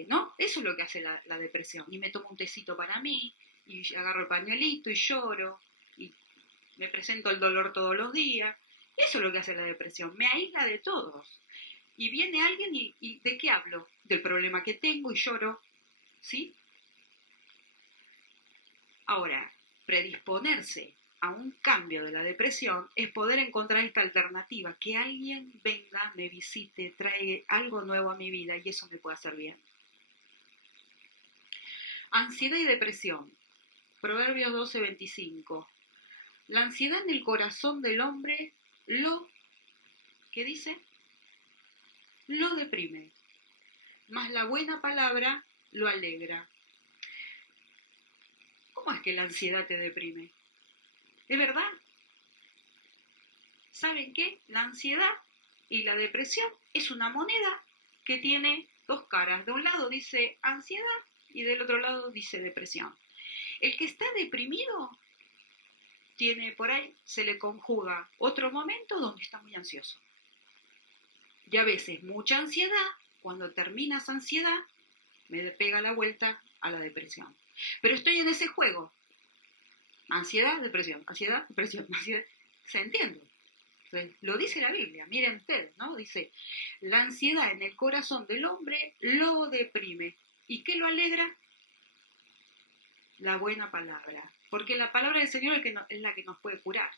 ¿no? Eso es lo que hace la depresión. Y me tomo un tecito para mí, y agarro el pañuelito y lloro, y me presento el dolor todos los días. Eso es lo que hace la depresión, me aísla de todos. Y viene alguien y ¿de qué hablo? Del problema que tengo y lloro, ¿sí? Ahora, predisponerse a un cambio de la depresión es poder encontrar esta alternativa, que alguien venga, me visite, trae algo nuevo a mi vida y eso me puede hacer bien. Ansiedad y depresión. Proverbios 12:25. La ansiedad en el corazón del hombre ¿qué dice? Lo deprime, mas la buena palabra lo alegra. ¿Cómo es que la ansiedad te deprime? ¿Es verdad? ¿Saben qué? La ansiedad y la depresión es una moneda que tiene dos caras. De un lado dice ansiedad y del otro lado dice depresión. El que está deprimido tiene por ahí, se le conjuga otro momento donde está muy ansioso. Y a veces mucha ansiedad, cuando termina esa ansiedad, me pega la vuelta a la depresión. Pero estoy en ese juego. Ansiedad, depresión, ansiedad, depresión, ansiedad. ¿Se entiende? Entonces, lo dice la Biblia, miren ustedes, ¿no? Dice, la ansiedad en el corazón del hombre lo deprime. ¿Y qué lo alegra? La buena palabra. Porque la palabra del Señor es la que nos puede curar,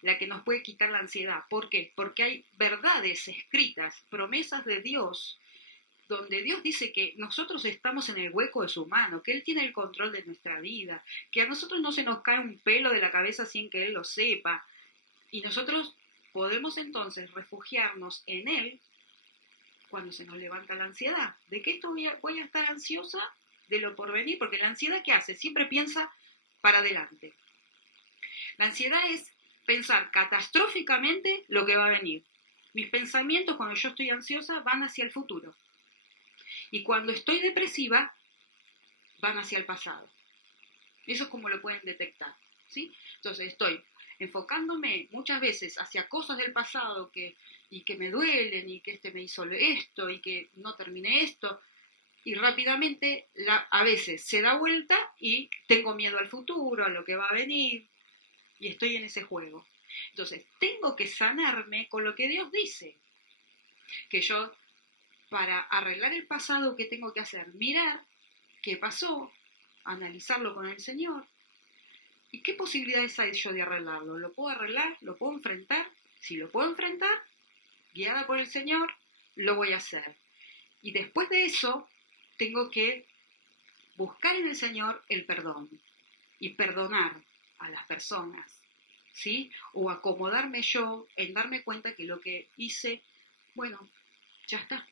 la que nos puede quitar la ansiedad. ¿Por qué? Porque hay verdades escritas, promesas de Dios, donde Dios dice que nosotros estamos en el hueco de su mano, que Él tiene el control de nuestra vida, que a nosotros no se nos cae un pelo de la cabeza sin que Él lo sepa. Y nosotros podemos entonces refugiarnos en Él cuando se nos levanta la ansiedad. ¿De qué voy a estar ansiosa? De lo por venir, porque la ansiedad, ¿qué hace? Siempre piensa para adelante. La ansiedad es pensar catastróficamente lo que va a venir. Mis pensamientos cuando yo estoy ansiosa van hacia el futuro. Y cuando estoy depresiva, van hacia el pasado. Eso es como lo pueden detectar, ¿sí? Entonces estoy enfocándome muchas veces hacia cosas del pasado y que me duelen, y que me hizo esto, y que no terminé esto, y rápidamente a veces se da vuelta y tengo miedo al futuro, a lo que va a venir, y estoy en ese juego. Entonces, tengo que sanarme con lo que Dios dice, que yo, para arreglar el pasado, ¿qué tengo que hacer? Mirar qué pasó, analizarlo con el Señor. ¿Y qué posibilidades hay yo de arreglarlo? ¿Lo puedo arreglar? ¿Lo puedo enfrentar? Si lo puedo enfrentar, guiada por el Señor, lo voy a hacer. Y después de eso, tengo que buscar en el Señor el perdón y perdonar a las personas, ¿sí? O acomodarme yo en darme cuenta que lo que hice, bueno, ya está.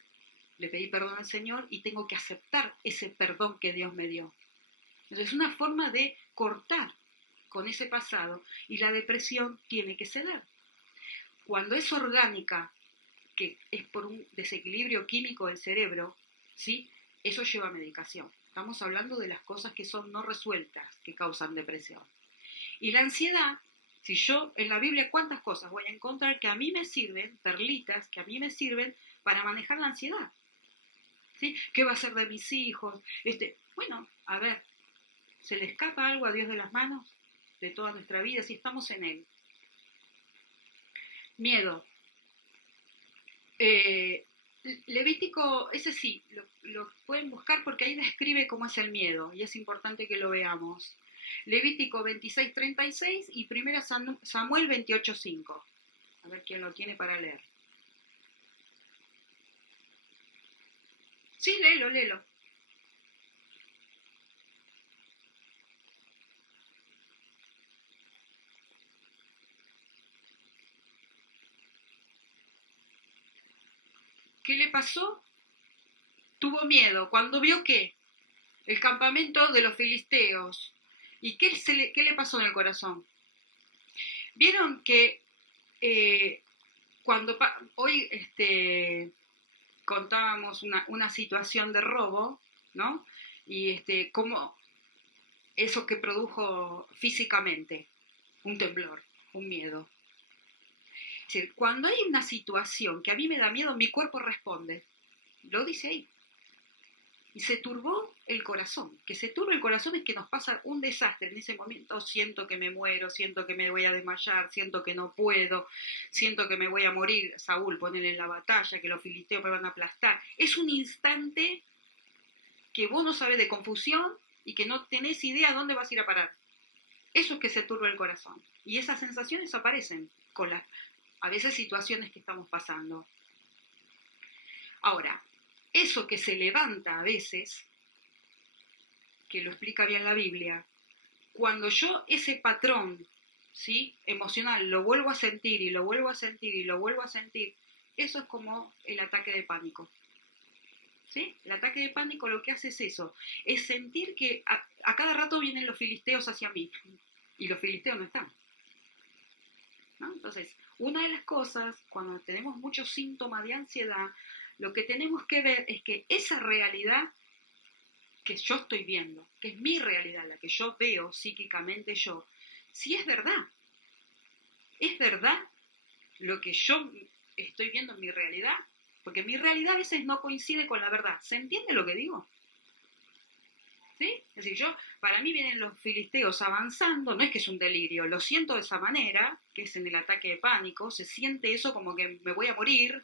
Le pedí perdón al Señor y tengo que aceptar ese perdón que Dios me dio. Entonces es una forma de cortar con ese pasado, y la depresión tiene que ceder. Cuando es orgánica, que es por un desequilibrio químico del cerebro, ¿sí? Eso lleva medicación. Estamos hablando de las cosas que son no resueltas, que causan depresión. Y la ansiedad, si yo en la Biblia, ¿cuántas cosas voy a encontrar que a mí me sirven, perlitas, que a mí me sirven para manejar la ansiedad? ¿Sí? ¿Qué va a ser de mis hijos? Bueno, a ver, ¿se le escapa algo a Dios de las manos de toda nuestra vida si estamos en Él? Miedo. Levítico, ese sí, lo pueden buscar porque ahí describe cómo es el miedo y es importante que lo veamos. Levítico 26:36 y 1 Samuel 28:5. A ver quién lo tiene para leer. Sí, léelo, léelo. ¿Qué le pasó? Tuvo miedo. ¿Cuando vio qué? El campamento de los filisteos. ¿Y qué le pasó en el corazón? Vieron que cuando hoy contábamos una situación de robo, ¿no? Y cómo eso que produjo físicamente, un temblor, un miedo. Es decir, cuando hay una situación que a mí me da miedo, mi cuerpo responde. Lo dice ahí. Y se turbó el corazón. Que se turbe el corazón es que nos pasa un desastre. En ese momento siento que me muero, siento que me voy a desmayar, siento que no puedo, siento que me voy a morir. Saúl, ponele en la batalla, que los filisteos me van a aplastar. Es un instante que vos no sabés de confusión y que no tenés idea dónde vas a ir a parar. Eso es que se turba el corazón. Y esas sensaciones aparecen con las, a veces, situaciones que estamos pasando. Ahora, eso que se levanta a veces, que lo explica bien la Biblia, cuando yo ese patrón, ¿sí?, emocional lo vuelvo a sentir y lo vuelvo a sentir y lo vuelvo a sentir, eso es como el ataque de pánico. ¿Sí? El ataque de pánico lo que hace es eso, es sentir que a cada rato vienen los filisteos hacia mí y los filisteos no están, ¿no? Entonces, una de las cosas, cuando tenemos muchos síntomas de ansiedad, lo que tenemos que ver es que esa realidad que yo estoy viendo, que es mi realidad, la que yo veo psíquicamente yo, si es verdad lo que yo estoy viendo en mi realidad, porque mi realidad a veces no coincide con la verdad. ¿Se entiende lo que digo? ¿Sí? Es decir, para mí vienen los filisteos avanzando, no es que es un delirio, lo siento de esa manera, que es en el ataque de pánico, se siente eso como que me voy a morir,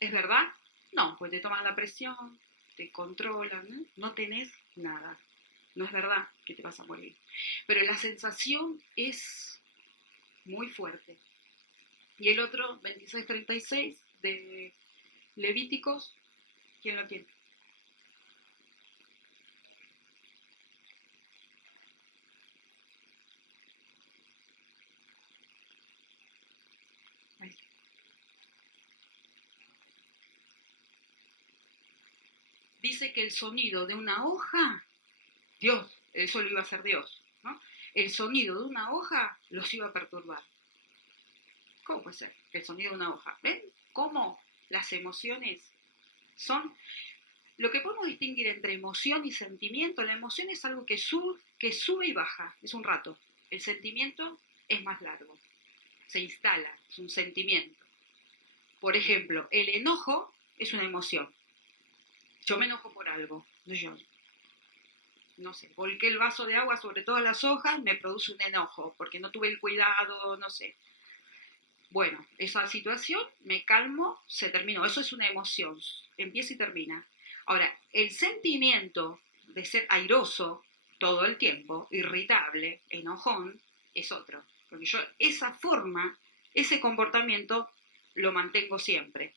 ¿es verdad? No, pues te toman la presión, te controlan, ¿no? No tenés nada, no es verdad que te vas a morir. Pero la sensación es muy fuerte. Y el otro, 26:36 de Levíticos, ¿quién lo tiene? Ahí. Dice que el sonido de una hoja, Dios, eso lo iba a hacer Dios, ¿no? El sonido de una hoja los iba a perturbar. ¿Cómo puede ser? Que el sonido de una hoja. ¿Ven cómo las emociones son? Lo que podemos distinguir entre emoción y sentimiento, la emoción es algo que sube y baja, es un rato. El sentimiento es más largo, se instala, es un sentimiento. Por ejemplo, el enojo es una emoción. Yo me enojo por algo. Yo, no sé, volqué el vaso de agua sobre todas las hojas, me produce un enojo, porque no tuve el cuidado, no sé. Bueno, esa situación, me calmo, se terminó. Eso es una emoción, empieza y termina. Ahora, el sentimiento de ser airoso todo el tiempo, irritable, enojón, es otro. Porque yo esa forma, ese comportamiento, lo mantengo siempre.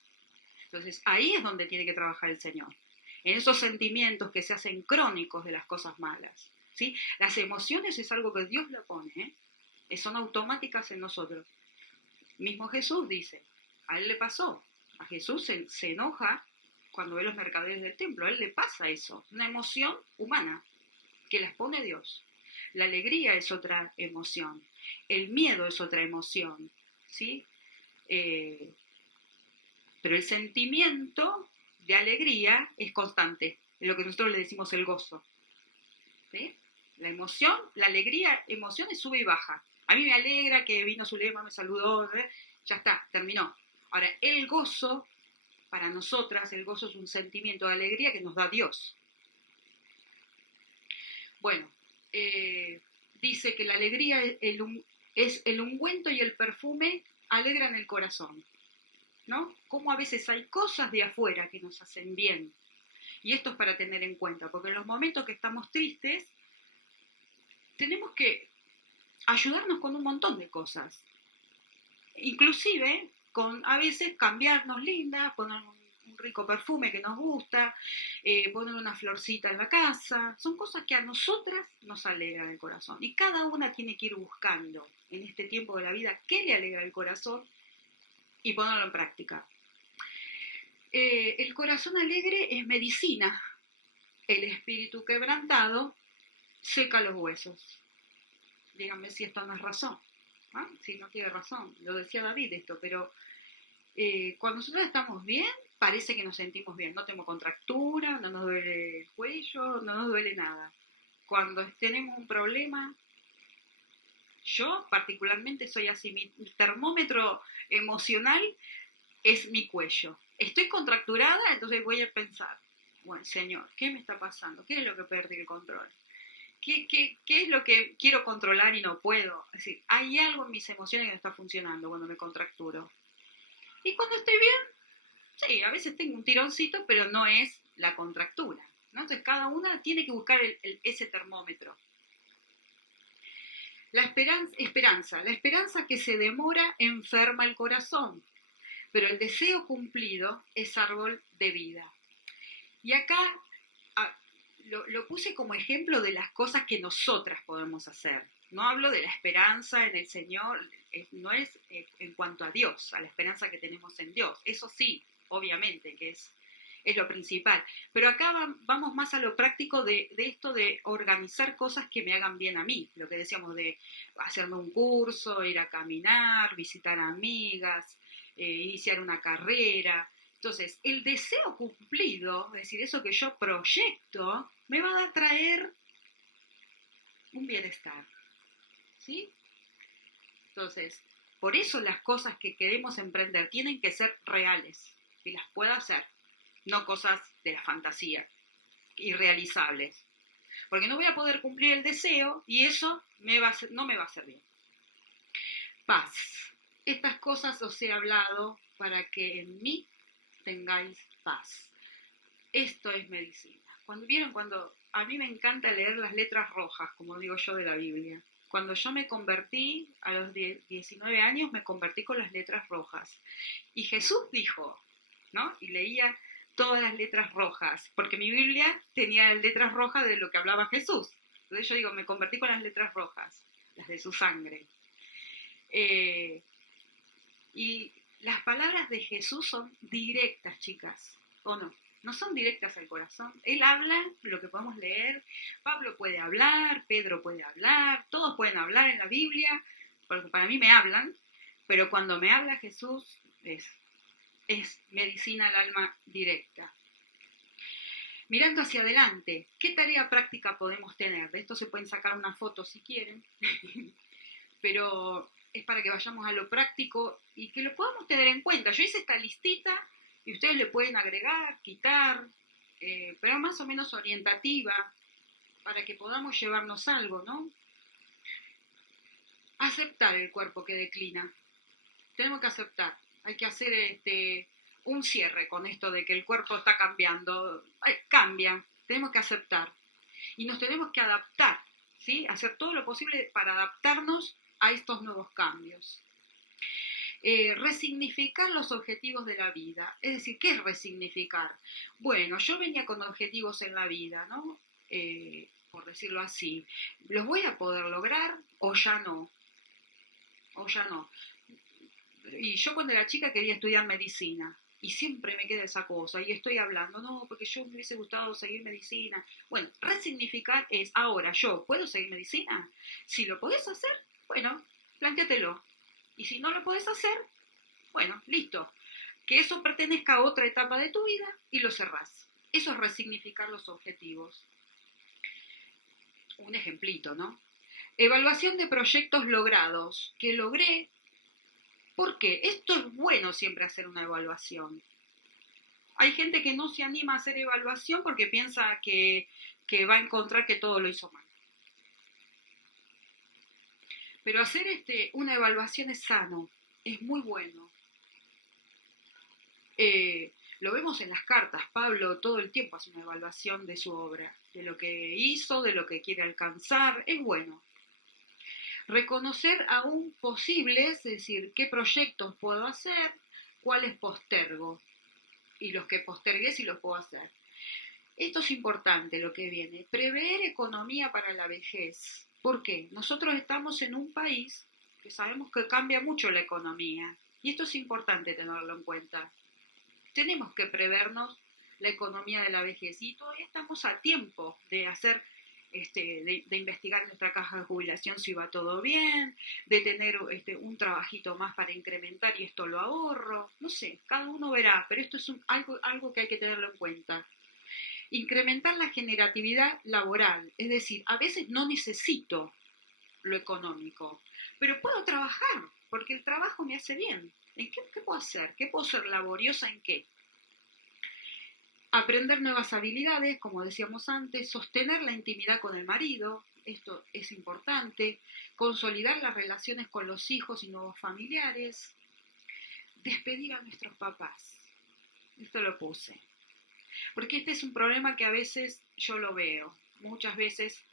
Entonces, ahí es donde tiene que trabajar el Señor. En esos sentimientos que se hacen crónicos de las cosas malas. ¿Sí? Las emociones es algo que Dios le pone, son automáticas en nosotros. Mismo Jesús dice, a él le pasó, a Jesús se enoja cuando ve los mercaderes del templo, a él le pasa eso, una emoción humana que las pone Dios. La alegría es otra emoción, el miedo es otra emoción, ¿sí? Pero el sentimiento de alegría es constante, es lo que nosotros le decimos el gozo. ¿Sí? La emoción, la alegría, emociones sube y baja. A mí me alegra que vino Zulema, me saludó, ya está, terminó. Ahora, el gozo, para nosotras, el gozo es un sentimiento de alegría que nos da Dios. Bueno, dice que la alegría es el ungüento y el perfume alegran el corazón. ¿no? Cómo a veces hay cosas de afuera que nos hacen bien. Y esto es para tener en cuenta, porque en los momentos que estamos tristes, tenemos que ayudarnos con un montón de cosas. Inclusive, con a veces cambiarnos lindas, poner un rico perfume que nos gusta, poner una florcita en la casa. Son cosas que a nosotras nos alegran el corazón. Y cada una tiene que ir buscando en este tiempo de la vida qué le alegra el corazón y ponerlo en práctica. El corazón alegre es medicina. El espíritu quebrantado seca los huesos. Díganme si esto no es razón. ¿Ah? Si no tiene razón. Lo decía David esto, pero cuando nosotros estamos bien, parece que nos sentimos bien. No tenemos contractura, no nos duele el cuello, no nos duele nada. Cuando tenemos un problema, yo particularmente soy así. Mi termómetro emocional es mi cuello. Estoy contracturada, entonces voy a pensar, bueno, Señor, ¿qué me está pasando? ¿Qué es lo que perdí el control? ¿Qué es lo que quiero controlar y no puedo? Es decir, hay algo en mis emociones que no está funcionando cuando me contracturo. Y cuando estoy bien, sí, a veces tengo un tironcito, pero no es la contractura, ¿no? Entonces cada una tiene que buscar ese termómetro. La esperanza que se demora enferma el corazón, pero el deseo cumplido es árbol de vida. Y acá lo puse como ejemplo de las cosas que nosotras podemos hacer. No hablo de la esperanza en el Señor, no es en cuanto a Dios, a la esperanza que tenemos en Dios. Eso sí, obviamente, que es lo principal. Pero acá vamos más a lo práctico de esto de organizar cosas que me hagan bien a mí. Lo que decíamos de hacerme un curso, ir a caminar, visitar amigas, iniciar una carrera. Entonces, el deseo cumplido, es decir, eso que yo proyecto, me va a traer un bienestar. ¿Sí? Entonces, por eso las cosas que queremos emprender tienen que ser reales, que las pueda hacer, no cosas de la fantasía, irrealizables. Porque no voy a poder cumplir el deseo y eso no me va a servir. Paz. Estas cosas os he hablado para que en mí tengáis paz. Esto es medicina. Cuando a mí me encanta leer las letras rojas, como digo yo, de la Biblia. Cuando yo me convertí, a los 19 años, me convertí con las letras rojas. Y Jesús dijo, ¿no? Y leía todas las letras rojas, porque mi Biblia tenía letras rojas de lo que hablaba Jesús. Entonces yo digo, me convertí con las letras rojas, las de su sangre. Y las palabras de Jesús son directas, chicas, ¿o no? No son directas al corazón. Él habla lo que podemos leer. Pablo puede hablar, Pedro puede hablar, todos pueden hablar en la Biblia, porque para mí me hablan, pero cuando me habla Jesús es medicina al alma directa. Mirando hacia adelante, ¿qué tarea práctica podemos tener? De esto se pueden sacar una foto si quieren, pero es para que vayamos a lo práctico y que lo podamos tener en cuenta. Yo hice esta listita y ustedes le pueden agregar, quitar, pero más o menos orientativa para que podamos llevarnos algo, ¿no? Aceptar el cuerpo que declina. Tenemos que aceptar. Hay que hacer un cierre con esto de que el cuerpo está cambiando. Cambia. Tenemos que aceptar. Y nos tenemos que adaptar, ¿sí? Hacer todo lo posible para adaptarnos a estos nuevos cambios. Resignificar los objetivos de la vida. Es decir, ¿qué es resignificar? Bueno, yo venía con objetivos en la vida, ¿no? Por decirlo así. ¿Los voy a poder lograr o ya no? O ya no. Y yo cuando era chica quería estudiar medicina. Y siempre me queda esa cosa. Y estoy hablando, no, porque yo me hubiese gustado seguir medicina. Bueno, resignificar es, ahora, ¿yo puedo seguir medicina? Si lo podés hacer, bueno, plantéatelo. Y si no lo podés hacer, bueno, listo. Que eso pertenezca a otra etapa de tu vida y lo cerrás. Eso es resignificar los objetivos. Un ejemplito, ¿no? Evaluación de proyectos logrados. Que logré. ¿Por qué? Esto es bueno siempre hacer una evaluación. Hay gente que no se anima a hacer evaluación porque piensa que va a encontrar que todo lo hizo mal. Pero hacer una evaluación es sano, es muy bueno. Lo vemos en las cartas. Pablo todo el tiempo hace una evaluación de su obra, de lo que hizo, de lo que quiere alcanzar. Es bueno. Reconocer aún posibles, es decir, qué proyectos puedo hacer, cuáles postergo, y los que postergué si los puedo hacer. Esto es importante lo que viene. Prever economía para la vejez. ¿Por qué? Nosotros estamos en un país que sabemos que cambia mucho la economía. Y esto es importante tenerlo en cuenta. Tenemos que prevernos la economía de la vejez. Y todavía estamos a tiempo de hacer, de investigar nuestra caja de jubilación si va todo bien, de tener un trabajito más para incrementar y esto lo ahorro. No sé, cada uno verá, pero esto es algo que hay que tenerlo en cuenta. Incrementar la generatividad laboral, es decir, a veces no necesito lo económico, pero puedo trabajar, porque el trabajo me hace bien. ¿En qué puedo hacer? ¿Qué puedo ser laboriosa en qué? Aprender nuevas habilidades, como decíamos antes, sostener la intimidad con el marido, esto es importante, consolidar las relaciones con los hijos y nuevos familiares, despedir a nuestros papás. Esto lo puse. Porque este es un problema que a veces yo lo veo, muchas veces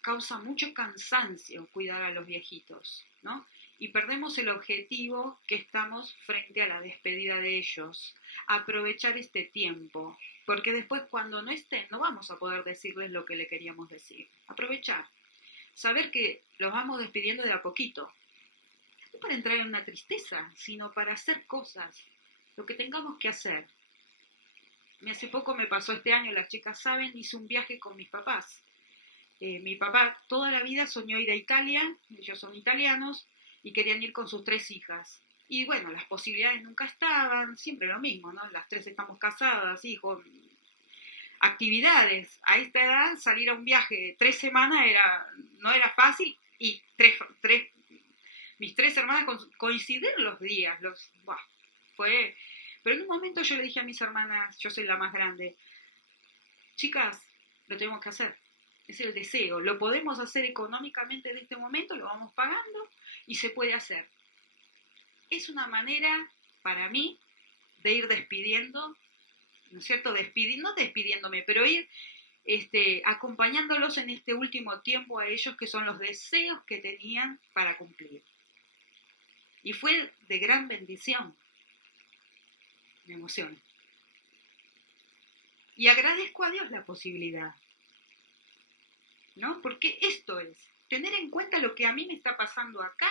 causa mucho cansancio cuidar a los viejitos, ¿no? Y perdemos el objetivo que estamos frente a la despedida de ellos, aprovechar este tiempo, porque después cuando no estén no vamos a poder decirles lo que le queríamos decir. Aprovechar, saber que los vamos despidiendo de a poquito, no para entrar en una tristeza, sino para hacer cosas, lo que tengamos que hacer. Hace poco me pasó este año, las chicas saben, hice un viaje con mis papás. Mi papá toda la vida soñó ir a Italia, ellos son italianos, y querían ir con sus 3 hijas. Y bueno, las posibilidades nunca estaban, siempre lo mismo, ¿no? Las 3 estamos casadas, hijos, actividades. A esta edad salir a un viaje de 3 semanas no era fácil, y mis 3 hermanas coinciden los días, fue... Pero en un momento yo le dije a mis hermanas, yo soy la más grande, chicas, lo tenemos que hacer. Es el deseo. Lo podemos hacer económicamente en este momento, lo vamos pagando y se puede hacer. Es una manera, para mí, de ir despidiendo, ¿no es cierto? No despidiéndome, pero ir acompañándolos en este último tiempo a ellos, que son los deseos que tenían para cumplir. Y fue de gran bendición. Me emociona. Y agradezco a Dios la posibilidad, ¿no? Porque esto es, tener en cuenta lo que a mí me está pasando acá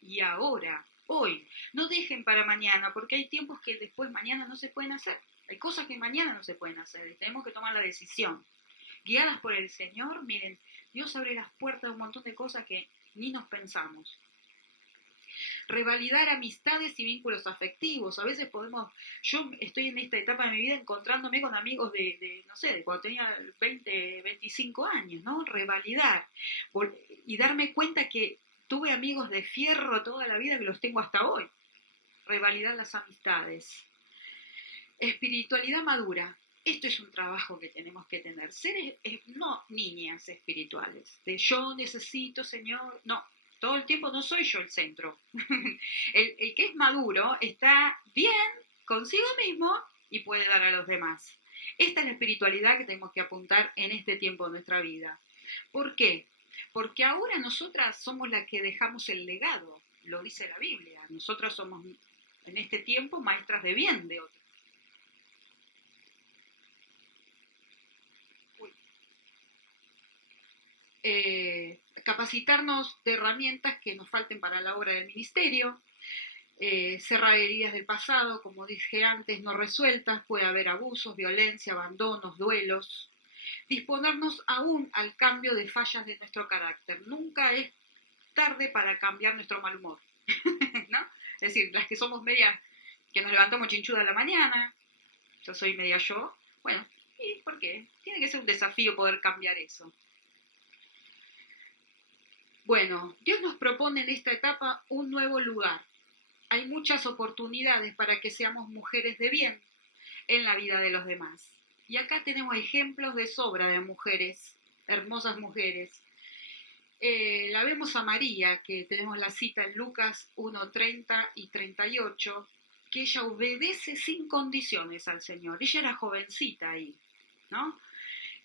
y ahora, hoy. No dejen para mañana, porque hay tiempos que después mañana no se pueden hacer. Hay cosas que mañana no se pueden hacer y tenemos que tomar la decisión. Guiadas por el Señor, miren, Dios abre las puertas de un montón de cosas que ni nos pensamos. Revalidar amistades y vínculos afectivos. A veces yo estoy en esta etapa de mi vida encontrándome con amigos no sé, de cuando tenía 20, 25 años, ¿no? Revalidar y darme cuenta que tuve amigos de fierro toda la vida que los tengo hasta hoy. Revalidar las amistades. Espiritualidad madura. Esto es un trabajo que tenemos que tener. No niñas espirituales, de yo necesito, Señor, no. Todo el tiempo no soy yo el centro. El que es maduro está bien consigo mismo y puede dar a los demás. Esta es la espiritualidad que tenemos que apuntar en este tiempo de nuestra vida. ¿Por qué? Porque ahora nosotras somos las que dejamos el legado, lo dice la Biblia. Nosotros somos en este tiempo maestras de bien de otros. Capacitarnos de herramientas que nos falten para la obra del ministerio, cerrar heridas del pasado, como dije antes, no resueltas, puede haber abusos, violencia, abandonos, duelos, disponernos aún al cambio de fallas de nuestro carácter. Nunca es tarde para cambiar nuestro mal humor, ¿no? Es decir, las que somos medias, que nos levantamos chinchuda a la mañana, yo soy media yo, bueno, ¿y por qué? Tiene que ser un desafío poder cambiar eso. Bueno, Dios nos propone en esta etapa un nuevo lugar. Hay muchas oportunidades para que seamos mujeres de bien en la vida de los demás. Y acá tenemos ejemplos de sobra de mujeres, hermosas mujeres. La vemos a María, que tenemos la cita en Lucas 1:30 y 38, que ella obedece sin condiciones al Señor. Ella era jovencita ahí, ¿no?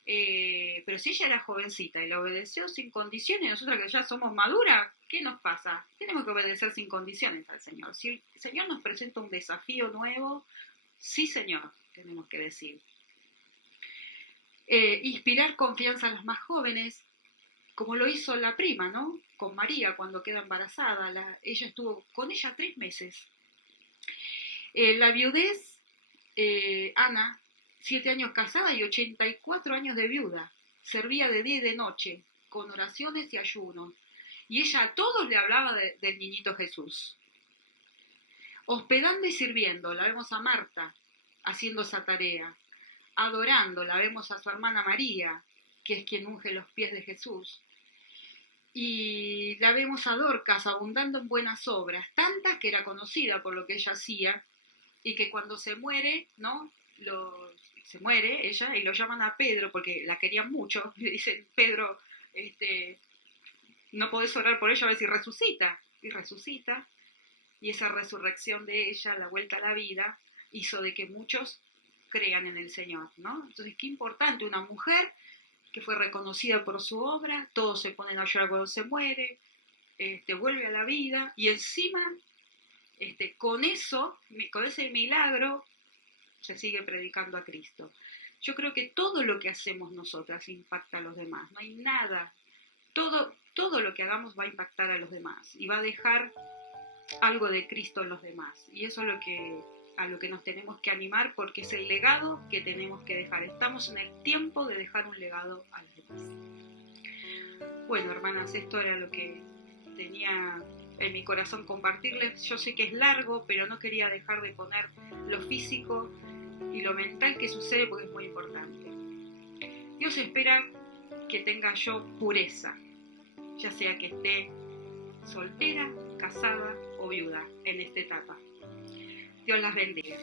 Pero si ella era jovencita y la obedeció sin condiciones, nosotros que ya somos maduras, ¿qué nos pasa? Tenemos que obedecer sin condiciones al Señor. Si el Señor nos presenta un desafío nuevo, sí, Señor, tenemos que decir. Inspirar confianza a los más jóvenes, como lo hizo la prima, ¿no? Con María cuando queda embarazada. Ella estuvo con ella 3 meses. La viudez, Ana, 7 años casada y 84 años de viuda. Servía de día y de noche, con oraciones y ayunos. Y ella a todos le hablaba del niñito Jesús. Hospedando y sirviendo, la vemos a Marta haciendo esa tarea. Adorando, la vemos a su hermana María, que es quien unge los pies de Jesús. Y la vemos a Dorcas abundando en buenas obras, tantas que era conocida por lo que ella hacía, y que cuando se muere, ¿no? Se muere ella y lo llaman a Pedro porque la querían mucho. Le dicen, Pedro, no podés orar por ella a ver si resucita. Y resucita. Y esa resurrección de ella, la vuelta a la vida, hizo de que muchos crean en el Señor, ¿no? Entonces, qué importante, una mujer que fue reconocida por su obra, todos se ponen a llorar cuando se muere, vuelve a la vida, y encima, con ese milagro, se sigue predicando a Cristo. Yo creo que todo lo que hacemos nosotras impacta a los demás, no hay nada, todo lo que hagamos va a impactar a los demás, y va a dejar algo de Cristo en los demás, y eso es a lo que nos tenemos que animar, porque es el legado que tenemos que dejar. Estamos en el tiempo de dejar un legado a los demás. Bueno, hermanas, esto era lo que tenía en mi corazón compartirles. Yo sé que es largo, pero no quería dejar de poner lo físico y lo mental que sucede, porque es muy importante. Dios espera que tenga yo pureza, ya sea que esté soltera, casada o viuda en esta etapa. Dios las bendiga.